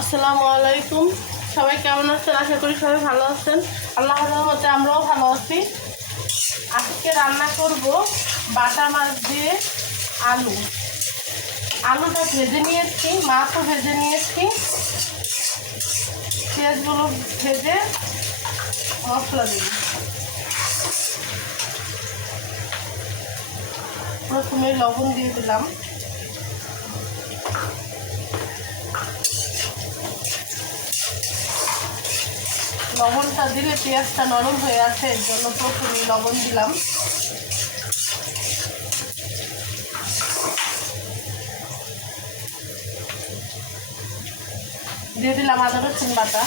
আসসালামু আলাইকুম। সবাই কেমন আছেন? আশা করি সবাই ভালো আছেন। আল্লাহর রহমতে আমরাও ভালো আছি। আজকে রান্না করব বাটা মাছ দিয়ে আলু। আলুটা ভেজে নিয়েছি, মাছও ভেজে নিয়েছি। পেঁয়াজগুলো ভেজে মশলা দিই। প্রথমে লবণ দিয়ে দিলাম। লবণটা দিলে পেঁয়াজটা নরম হয়ে আসে, এর জন্য প্রথমে লবণ দিলাম। দিয়ে দিলাম আদা রসুন বাটা।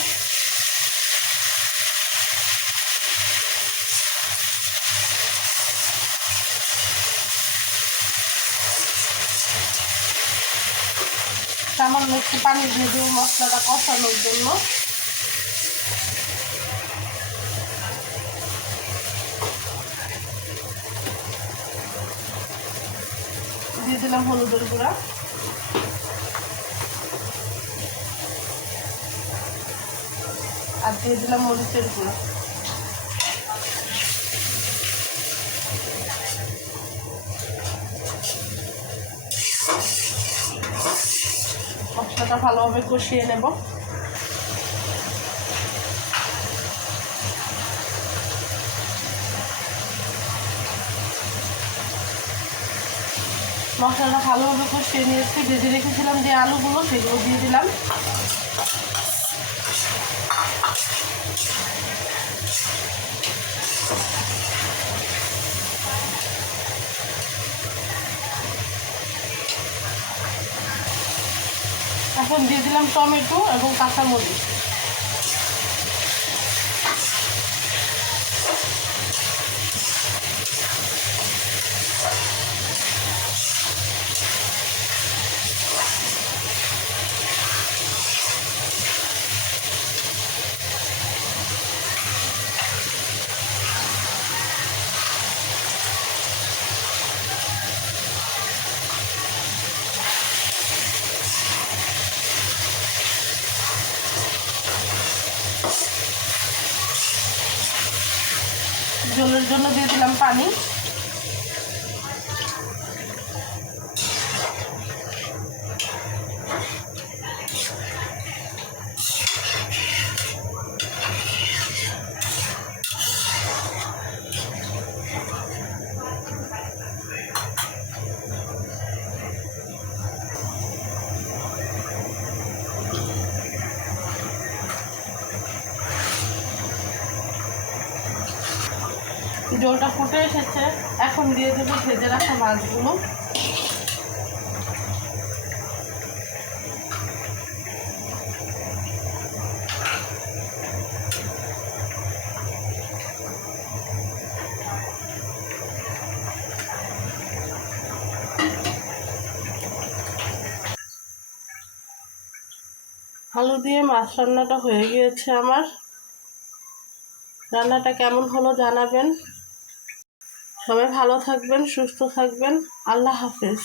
সামান্য একটু পানি দিয়ে দেবো মশলাটা কষানোর জন্য। দিয়ে দিলাম হলুদের গুঁড়া, আর দিয়ে দিলাম মরিচের গুঁড়া। মশলাটা ভালোভাবে কষিয়ে নেব। মশলাটা ভালোভাবে কষিয়ে নিয়েছি। ভেজে রেখেছিলাম যে আলুগুলো, সেগুলো দিয়ে দিলাম। এখন দিয়ে দিলাম টমেটো এবং কাঁচামরিচ। ঝোলের জন্য দিয়ে দিলাম পানি। জলটা ফুটে এসেছে, এখন দিয়ে দেবো ভেজে রাখা মাছগুলো। আলু দিয়ে মাছ রান্নাটা হয়ে গিয়েছে আমার। রান্নাটা কেমন হলো জানাবেন। সবাই ভালো থাকবেন, সুস্থ থাকবেন। আল্লাহ হাফেজ।